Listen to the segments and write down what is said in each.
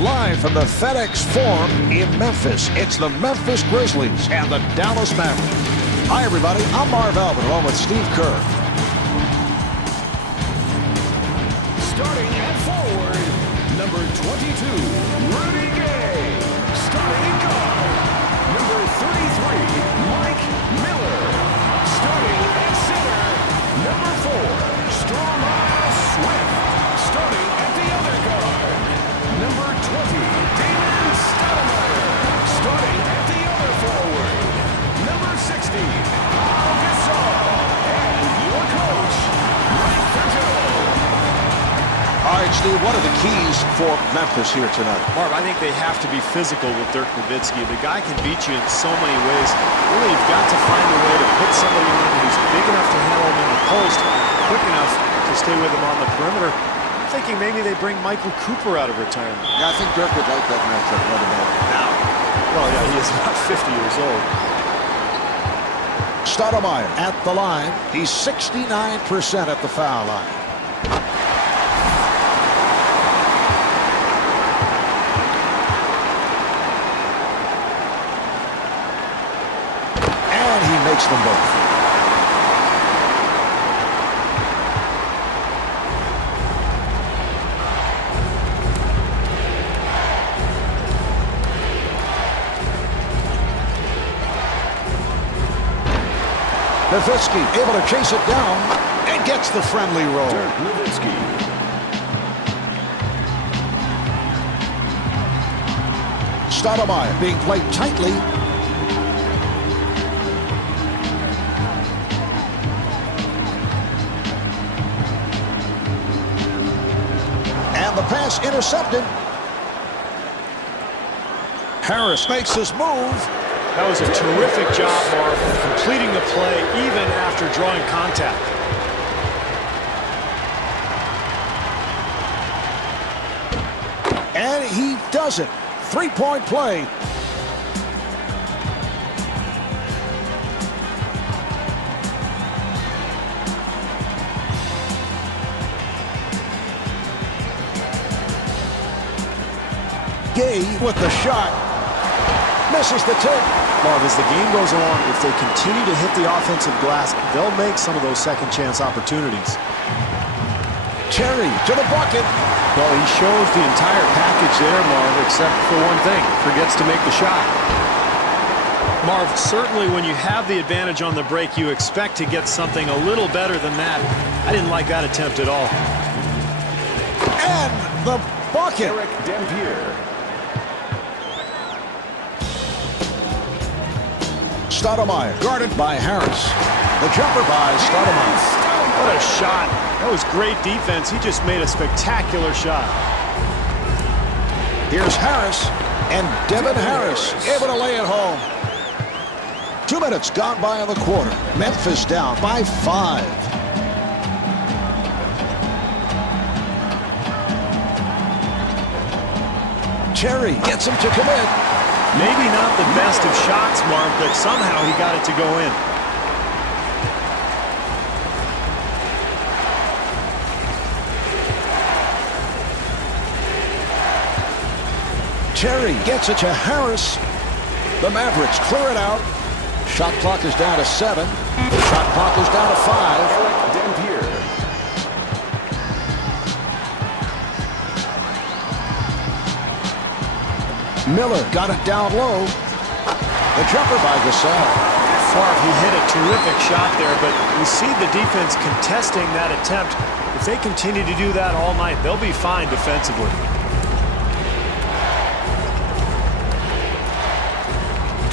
Live from the FedEx Forum in Memphis, it's the Memphis Grizzlies and the Dallas Mavericks. Hi, everybody. I'm Marv Albert, along with Steve Kerr. Starting at forward, number 22, Rudy Gay. Starting guard, number 33, Mike Miller. Starting at center, number 4, Stromile Swift. Starting at the other guard, number 20, Damon Stoudemire. Starting at the other forward, number 16, Al Gasol. And your coach, Mike Virgil. All right, Steve, what are the keys for Memphis here tonight? Marv, I think they have to be physical with Dirk Nowitzki. The guy can beat you in so many ways. Really, you've got to find a way to put somebody in who's big enough to handle him in the post, quick enough to stay with him on the perimeter. I'm thinking maybe they bring Michael Cooper out of retirement. Yeah, I think Dirk would like that matchup right about now. Well, yeah, he is about 50 years old. Stoudemire at the line. He's 69% at the foul line. Makes them both. Nowitzki able to chase it down and gets the friendly roll. Dirk Nowitzki. Stoudemire being played tightly. The pass intercepted. Harris makes his move. That was a terrific job, Marv, of completing the play even after drawing contact. And he does it. Three-point play. Gay with the shot. Misses the tip. Marv, as the game goes on, if they continue to hit the offensive glass, they'll make some of those second chance opportunities. Terry to the bucket. Well, he shows the entire package there, Marv, except for one thing. Forgets to make the shot. Marv, certainly when you have the advantage on the break, you expect to get something a little better than that. I didn't like that attempt at all. And the bucket. Eric Dampier. Stoudemire guarded by Harris. The jumper by Stoudemire. What a shot. That was great defense. He just made a spectacular shot. Here's Harris, and Devin Harris able to lay it home. 2 minutes gone by in the quarter. Memphis down by 5. Terry gets him to commit. Maybe not the best of shots, Marv, but somehow he got it to go in. Terry gets it to Harris. The Mavericks clear it out. Shot clock is down to 7. The shot clock is down to 5. Eric Dampier. Miller got it down low. The jumper by Gasol. Marv, he hit a terrific shot there, but you see the defense contesting that attempt. If they continue to do that all night, they'll be fine defensively.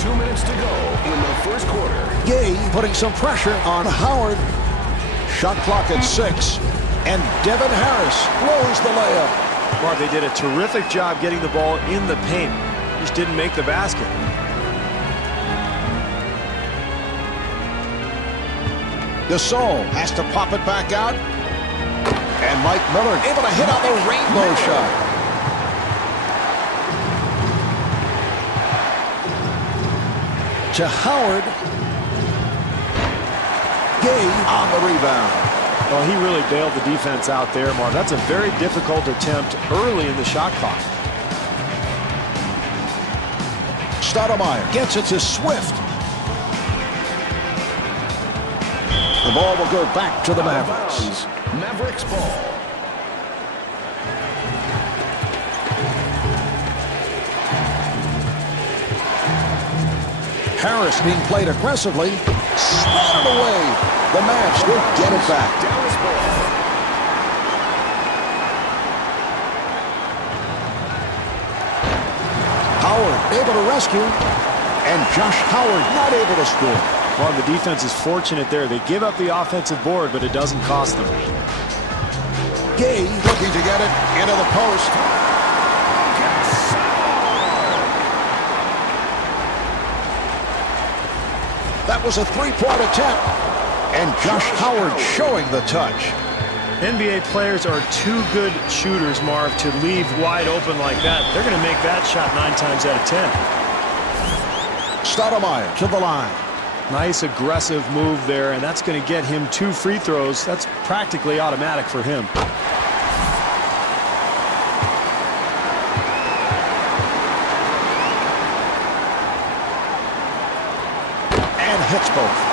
2 minutes to go in the first quarter. Gay putting some pressure on Howard. Shot clock at 6. And Devin Harris blows the layup. Marv, they did a terrific job getting the ball in the paint. Just didn't make the basket. Gasol has to pop it back out. And Mike Miller able to hit on the rainbow shot. To Howard. Gay on the rebound. Well, he really bailed the defense out there, Marv. That's a very difficult attempt early in the shot clock. Stoudemire gets it to Swift. The ball will go back to the Mavericks. Mavericks ball. Harris being played aggressively. Swatted away. The Mavs will get it back. Dallas ball. Howard able to rescue. And Josh Howard not able to score. Well, the defense is fortunate there. They give up the offensive board, but it doesn't cost them. Gay looking to get it into the post. That was a three-point attempt. And Josh Howard showing the touch. NBA players are too good shooters, Marv, to leave wide open like that. They're going to make that shot 9 times out of 10. Stoudemire to the line. Nice aggressive move there, and that's going to get him 2 free throws. That's practically automatic for him. And hits both.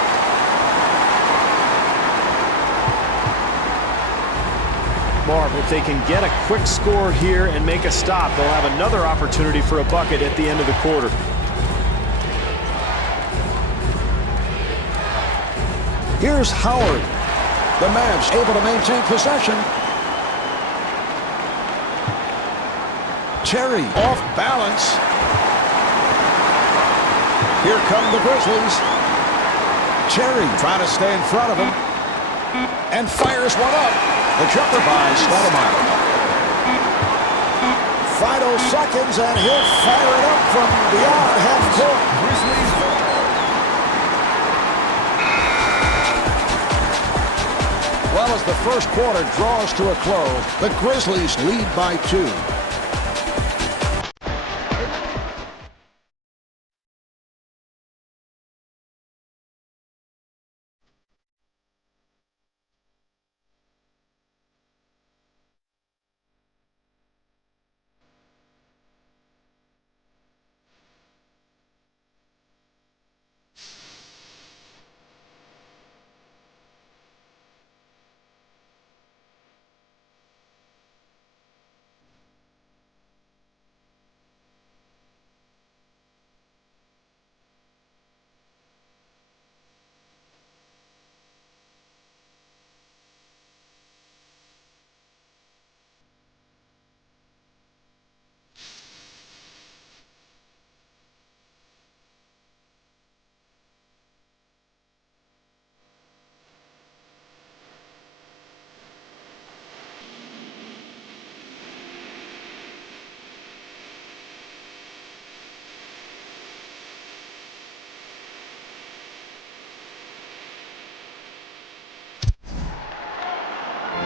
Marv, if they can get a quick score here and make a stop, they'll have another opportunity for a bucket at the end of the quarter. Here's Howard. The Mavs able to maintain possession. Terry off balance. Here come the Grizzlies. Terry trying to stay in front of him. And fires one up. The jumper by Stoudemire. Final seconds, and he'll fire it up from beyond half court. Grizzlies ball. Well, as the first quarter draws to a close, the Grizzlies lead by 2.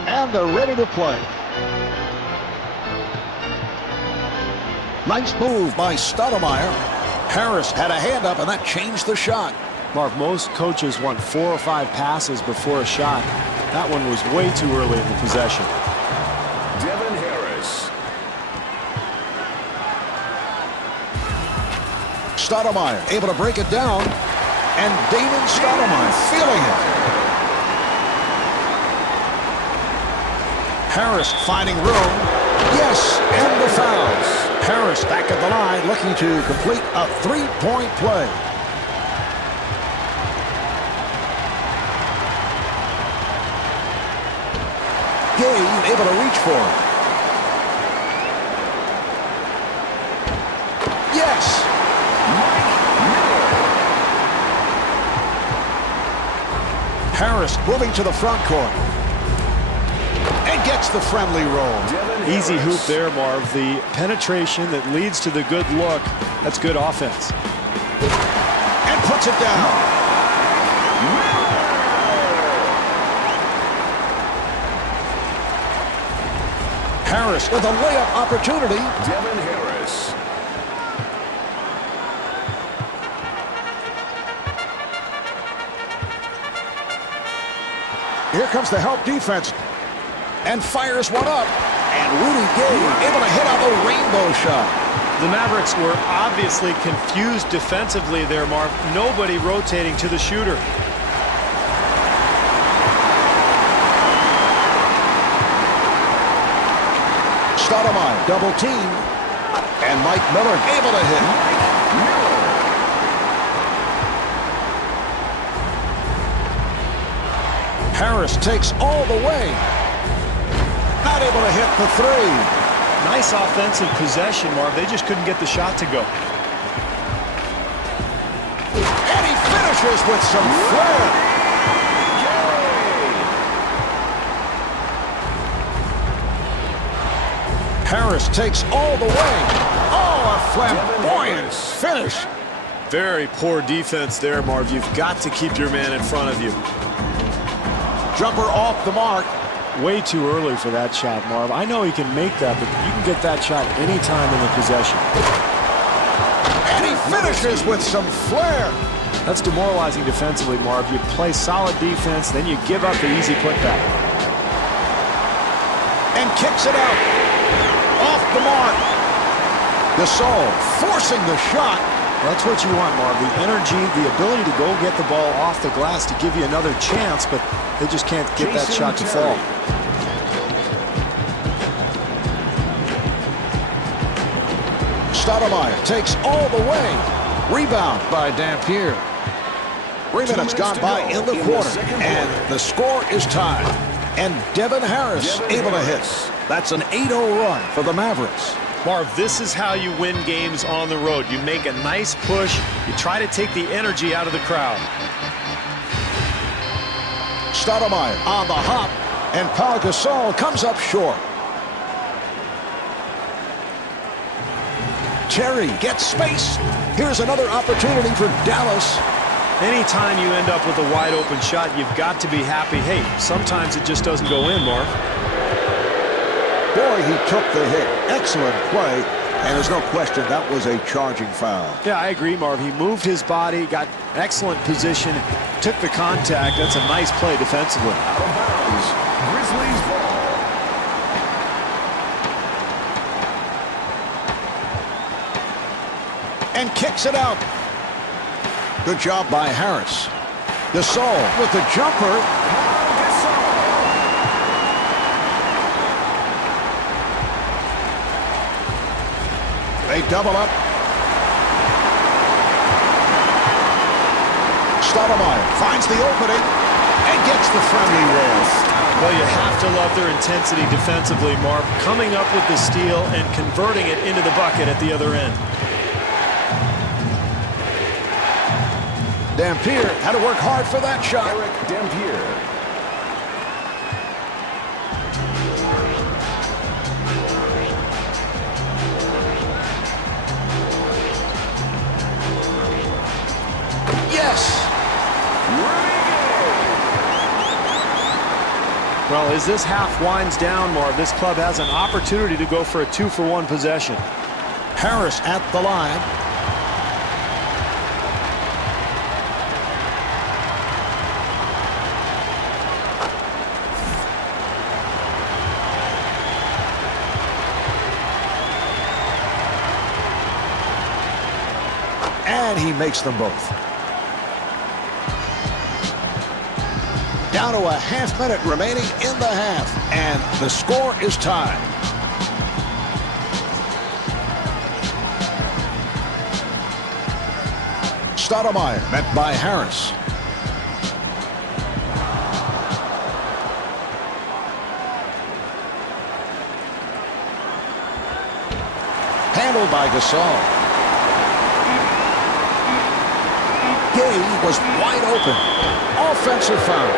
And they're ready to play. Nice move by Stoudemire. Harris had a hand up, and that changed the shot. Marv, most coaches want 4 or 5 passes before a shot. That one was way too early in the possession. Devin Harris. Stoudemire able to break it down. And Damon Stoudemire feeling it. Harris finding room. Yes, and the fouls. Harris back at the line looking to complete a 3-point play. Gay able to reach for it. Yes. Harris moving to the front court. And gets the friendly roll. Easy hoop there, Marv. The penetration that leads to the good look, that's good offense. And puts it down. Harris with a layup opportunity. Devin Harris. Here comes the help defense. And fires one up. And Rudy Gay able to hit out the rainbow shot. The Mavericks were obviously confused defensively there, Marv. Nobody rotating to the shooter. Stoudemire double team. And Mike Miller able to hit. Harris takes all the way. Not able to hit the three. Nice offensive possession, Marv. They just couldn't get the shot to go. And he finishes with some flair. Harris takes all the way. Oh, a flamboyant finish. Very poor defense there, Marv. You've got to keep your man in front of you. Jumper off the mark. Way too early for that shot, Marv. I know he can make that, but you can get that shot anytime in the possession. And he finishes with some flair. That's demoralizing defensively, Marv. You play solid defense, then you give up the easy putback. And kicks it out. Off the mark. Gasol forcing the shot. That's what you want, Marv. The energy, the ability to go get the ball off the glass to give you another chance, but they just can't get that shot to fall. Stoudemire takes all the way. Rebound by Dampier. 3 minutes gone by in the quarter, and the score is tied. And Devin Harris able to hit. That's an 8-0 run for the Mavericks. Marv, this is how you win games on the road. You make a nice push. You try to take the energy out of the crowd. Stoudemire on the hop, and Pau Gasol comes up short. Terry gets space. Here's another opportunity for Dallas. Anytime you end up with a wide open shot, you've got to be happy. Hey, sometimes it just doesn't go in, Marv. Boy, he took the hit. Excellent play. And there's no question that was a charging foul. Yeah, I agree, Marv. He moved his body, got excellent position, took the contact. That's a nice play defensively. Out of bounds. Grizzlies ball. And kicks it out. Good job by Harris. Gasol with the jumper. They double up. Stoudemire finds the opening and gets the friendly roll. Well, you have to love their intensity defensively, Marv. Coming up with the steal and converting it into the bucket at the other end. Dampier had to work hard for that shot. Eric Dampier. Yes. Well, as this half winds down, Marv, this club has an opportunity to go for a 2-for-1 possession. Harris at the line. And he makes them both. Down to a half minute remaining in the half, and the score is tied. Stoudemire met by Harris. Handled by Gasol. Gay was wide open. Offensive foul.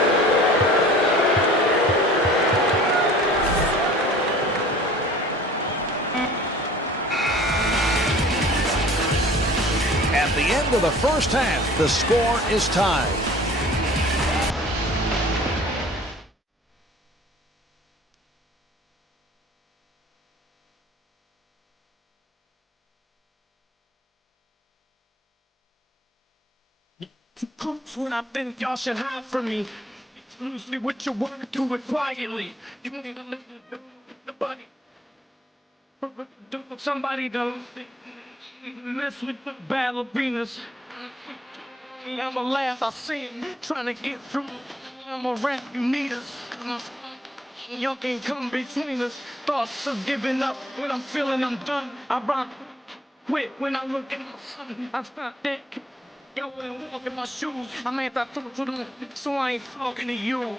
At the end of the first half, the score is tied. When I think y'all should hide from me, usually what you want to do it quietly. You need to listen to nobody. Somebody don't. Mess with the ballerinas. I'ma laugh, I see him trying to get through. I'ma rap, you need us. Y'all can't come between us. Thoughts of giving up when I'm feeling I'm done. I rock quit when I look at my son. I stop that. Yo, and walk in my shoes. I mean, I talk to them, so I ain't talking to you.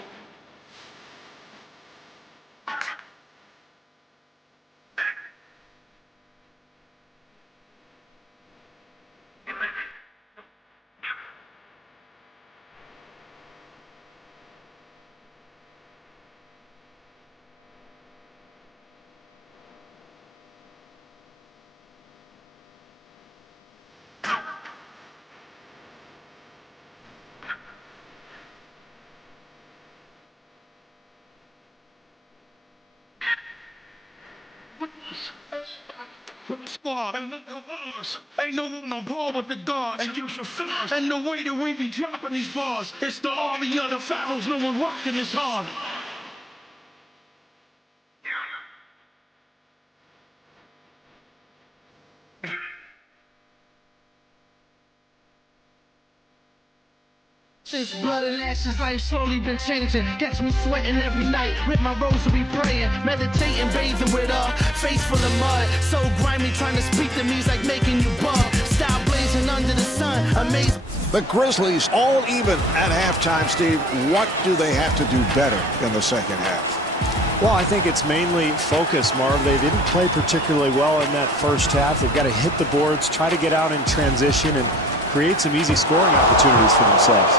Squad, ain't no ball with the guards, and you should feel us. And the way that we be dropping these bars, it's the army of the fouls, no one rocking this hard. Since blood and ashes, life slowly been changing. Catch me sweating every night with my rosary praying, meditating, bathing with a face full of mud. So grimy, trying to speak to me's like making you bug. Style blazing under the sun, amazing. The Grizzlies all even at halftime, Steve. What do they have to do better in the second half? Well, I think it's mainly focus, Marv. They didn't play particularly well in that first half. They've got to hit the boards, try to get out in transition, and create some easy scoring opportunities for themselves.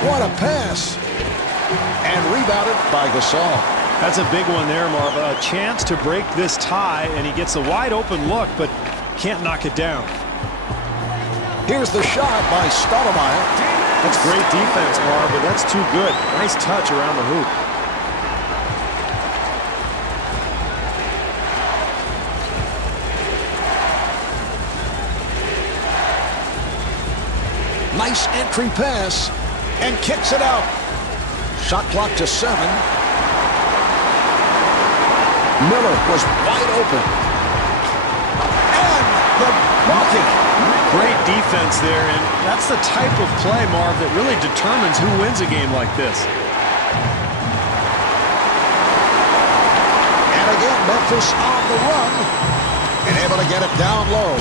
What a pass. And rebounded by Gasol. That's a big one there, Marv. A chance to break this tie, and he gets a wide open look, but can't knock it down. Here's the shot by Stoudemire. That's great defense, Marv, but that's too good. Nice touch around the hoop. Nice entry pass and kicks it out. Shot clock to 7. Miller was wide open. And the bucket. Great defense there, and that's the type of play, Marv, that really determines who wins a game like this. And again, Memphis on the run and able to get it down low.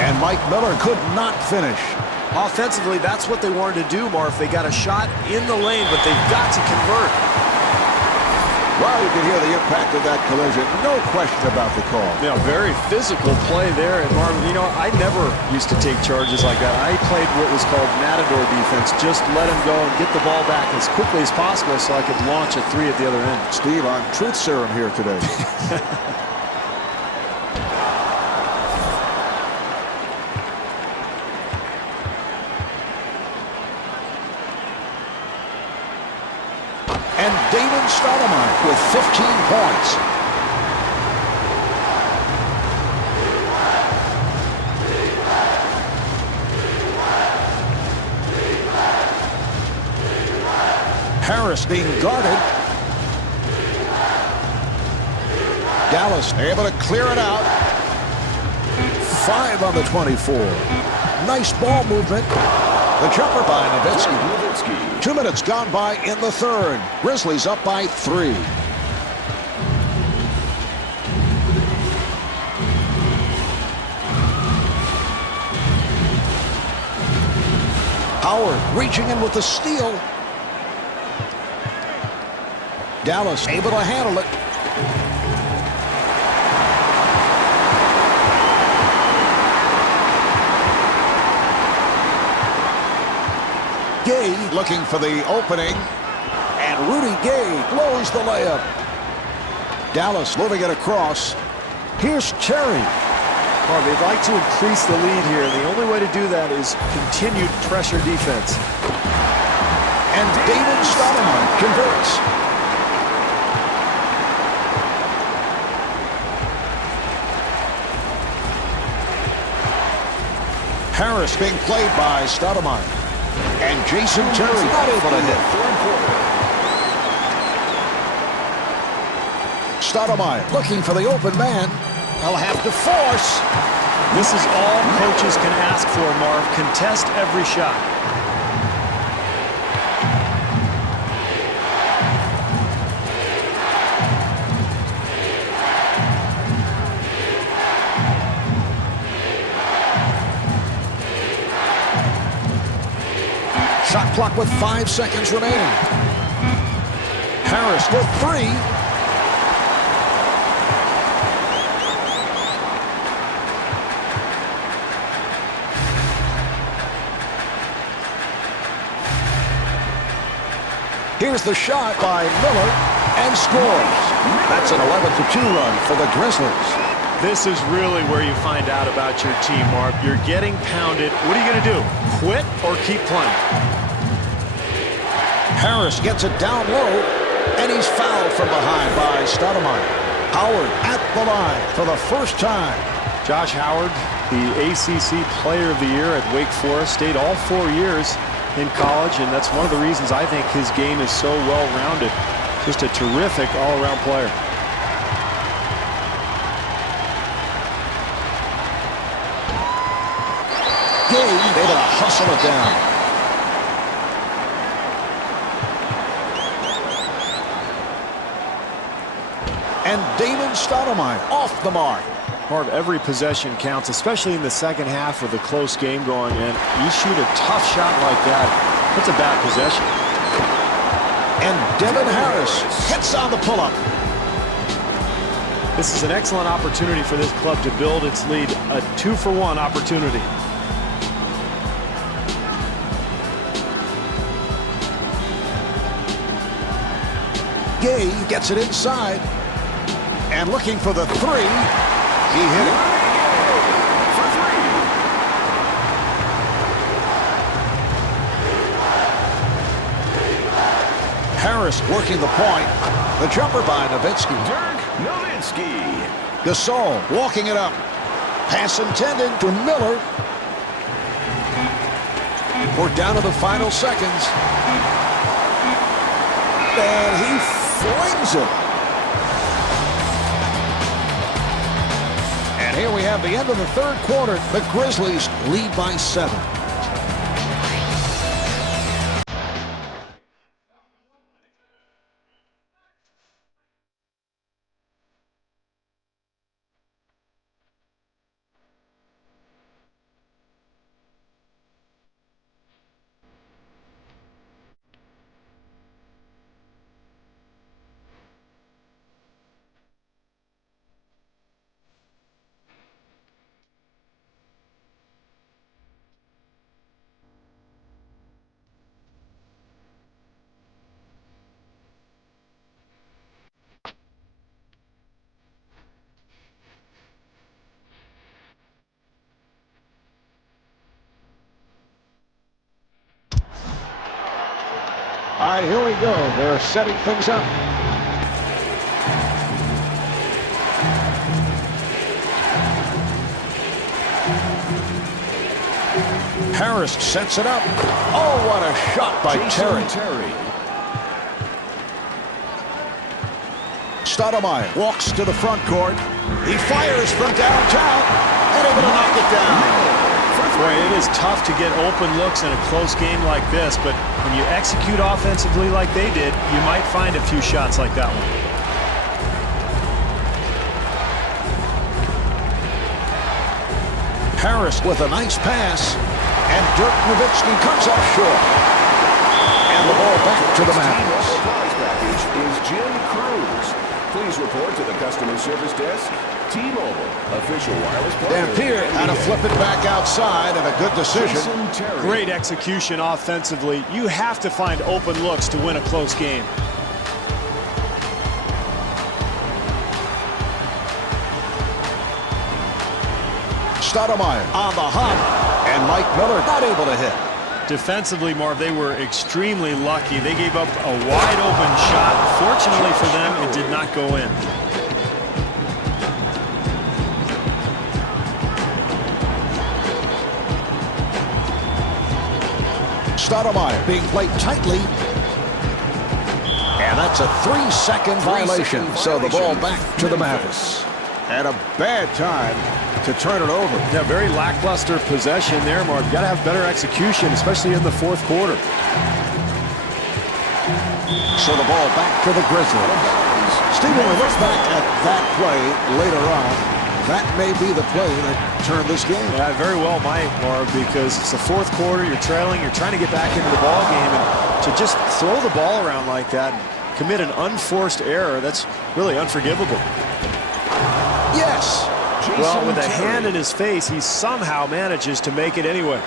And Mike Miller could not finish. Offensively, that's what they wanted to do, Marv. They got a shot in the lane, but they've got to convert. Well, you can hear the impact of that collision. No question about the call. Yeah, very physical play there. And Marvin, you know, I never used to take charges like that. I played what was called matador defense. Just let him go and get the ball back as quickly as possible so I could launch a three at the other end. Steve on truth serum here today. And David Stoudemire with 15 points. Harris being guarded. Dallas able to clear it out. 5 on the 24. Nice ball movement. The jumper by Nowitzki. 2 minutes gone by in the third. Grizzlies up by 3. Howard reaching in with the steal. Dallas able to handle it. Gay looking for the opening, and Rudy Gay blows the layup. Dallas moving it across. Here's Terry. Well, they'd like to increase the lead here, and the only way to do that is continued pressure defense. And David Stoudemire converts. Harris being played by Stoudemire. And Jason Terry not able to hit. Stoudemire looking for the open man. He'll have to force. This is all coaches can ask for, Marv. Contest every shot. Shot clock with 5 seconds remaining. Harris with 3. Here's the shot by Miller and scores. That's an 11-2 run for the Grizzlies. This is really where you find out about your team, Marv. You're getting pounded. What are you going to do? Quit or keep playing? Harris gets it down low, and he's fouled from behind by Stoudemire. Howard at the line for the first time. Josh Howard, the ACC Player of the Year at Wake Forest, stayed all 4 years in college, and that's one of the reasons I think his game is so well-rounded. Just a terrific all-around player. Gay able to hustle it down. And Damon Stoudemire off the mark. Marv, every possession counts, especially in the second half with a close game going, and you shoot a tough shot like that, that's a bad possession. And Devin Harris hits on the pull-up. This is an excellent opportunity for this club to build its lead, a 2-for-1 opportunity. Gay gets it inside. And looking for the 3. He hit it. For 3. Harris working the point. The jumper by Nowitzki. Dirk Nowitzki. Gasol walking it up. Pass intended to Miller. We're down to the final seconds. And he flings it. And here we have the end of the third quarter. The Grizzlies lead by 7. All right, here we go. They're setting things up. Harris sets it up. Oh, what a shot by Terry. Stoudemire walks to the front court. He fires from downtown and able to knock it down. Boy, it is tough to get open looks in a close game like this, but when you execute offensively like they did, you might find a few shots like that one. Harris with a nice pass, and Dirk Nowitzki comes up short. And the ball back to the Mavericks. Team prize package is Jim Cruz. Please report to the customer service desk. T-Mobile, official wireless partner. Dampier had to flip it back outside, and a good decision. Great execution offensively. You have to find open looks to win a close game. Stoudemire on the hop, and Mike Miller not able to hit. Defensively, Marv, they were extremely lucky. They gave up a wide-open shot. Fortunately for them, it did not go in. Stoudemire being played tightly. And that's a 3-second violation. So the ball back to the Mavericks. At a bad time to turn it over. Yeah, very lackluster possession there, Mark. You got to have better execution, especially in the fourth quarter. So the ball back to the Grizzlies. Steve, when we look back at that play later on, that may be the play that turned this game. Yeah, very well might, Mark, because it's the fourth quarter, you're trailing, you're trying to get back into the ball game, and to just throw the ball around like that and commit an unforced error, that's really unforgivable. Yes. Well, with a hand in his face, he somehow manages to make it anyway.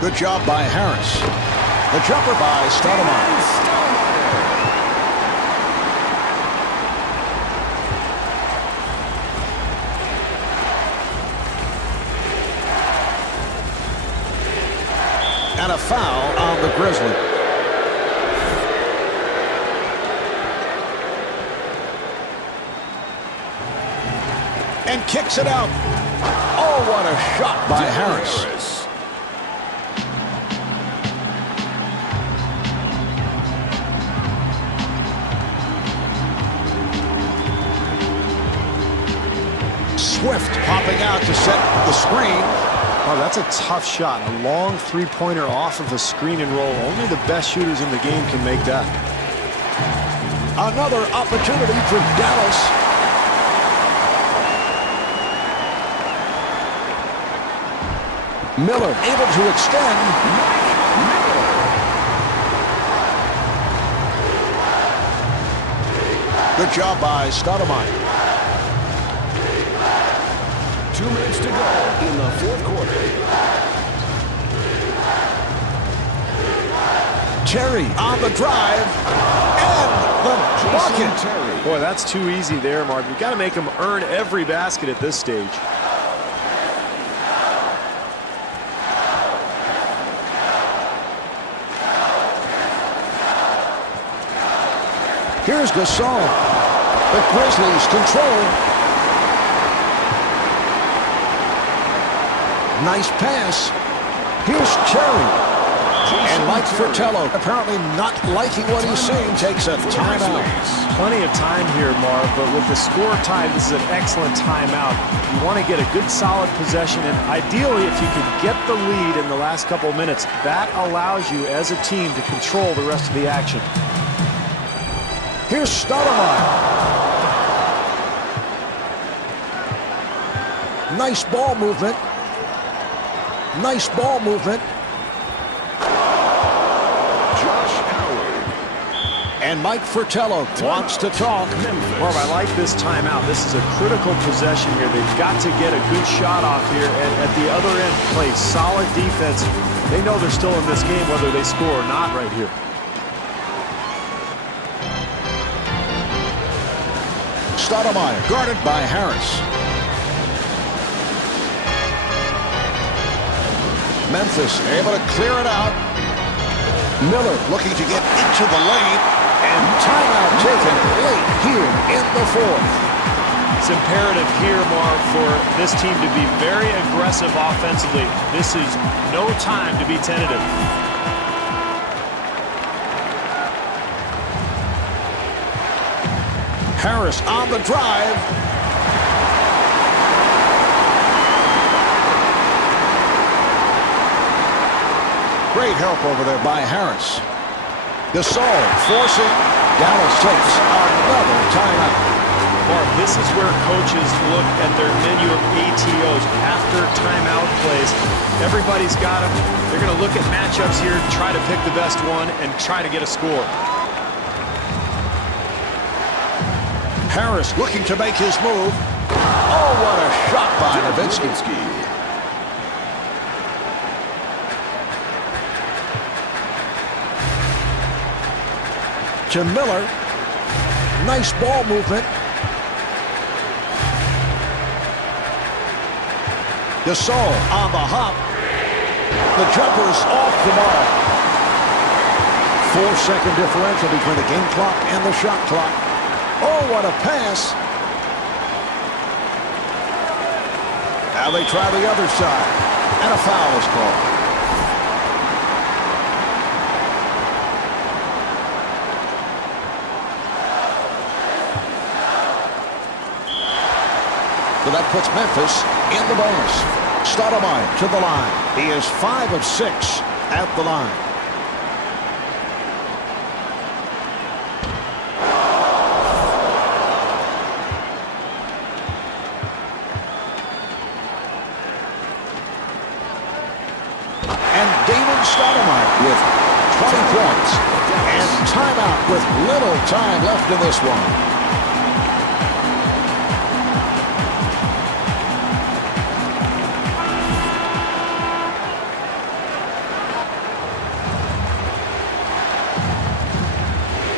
Good job by Harris. The jumper by Stoudemire. And a foul on the Grizzlies. And kicks it out. Oh, what a shot by Harris. Swift popping out to set the screen. Oh, that's a tough shot. A long three-pointer off of a screen and roll. Only the best shooters in the game can make that. Another opportunity for Dallas. Miller able to extend. Good job by Stoudemire. 2 minutes to go in the fourth quarter. Terry on the drive. And the bucket. Boy, that's too easy there, Mark. You've got to make him earn every basket at this stage. Here's Gasol. The Grizzlies control. Nice pass. Here's Cherry. And Mike Fratello, apparently not liking what he's seeing, takes a timeout. Plenty of time here, Mark, but with the score tied, this is an excellent timeout. You want to get a good, solid possession, and ideally, if you could get the lead in the last couple of minutes, that allows you, as a team, to control the rest of the action. Here's Stoudemire. Nice ball movement. Nice ball movement. And Mike Fratello wants to talk. Well, I like this timeout. This is a critical possession here. They've got to get a good shot off here, and at the other end, play solid defense. They know they're still in this game, whether they score or not right here. Stoudemire guarded by Harris. Memphis able to clear it out. Miller looking to get into the lane. And timeout taken late here in the fourth. It's imperative here, Mark, for this team to be very aggressive offensively. This is no time to be tentative. Harris on the drive. Great help over there by Harris. Gasol forcing. Dallas takes another timeout. Mark, this is where coaches look at their menu of ATOs after timeout plays. Everybody's got them. They're going to look at matchups here, try to pick the best one, and try to get a score. Harris looking to make his move. Oh, what a shot by Nowitzki. To Miller. Nice ball movement. Gasol on the hop. The jumper's off the mark. 4-second differential between the game clock and the shot clock. Oh, what a pass. Now they try the other side. And a foul is called. but that puts Memphis in the bonus. Stoudemire to the line. He is 5 of 6 at the line. And Damon Stoudemire with 20 points. And timeout with little time left in this one.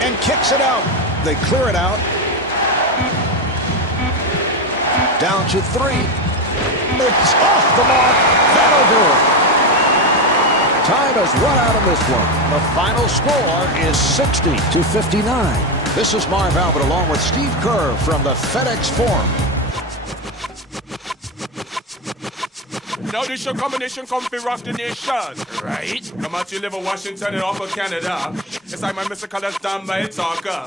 And kicks it out. They clear it out. Down to 3. It's off the mark. That'll do it. Time has run out of this one. The final score is 60-59. This is Marv Albert along with Steve Kerr from the FedEx Forum. Now this your combination come fi rock the nation, right? Come out you live in Washington and Upper Canada. It's like my Mr. Colors down by a talker.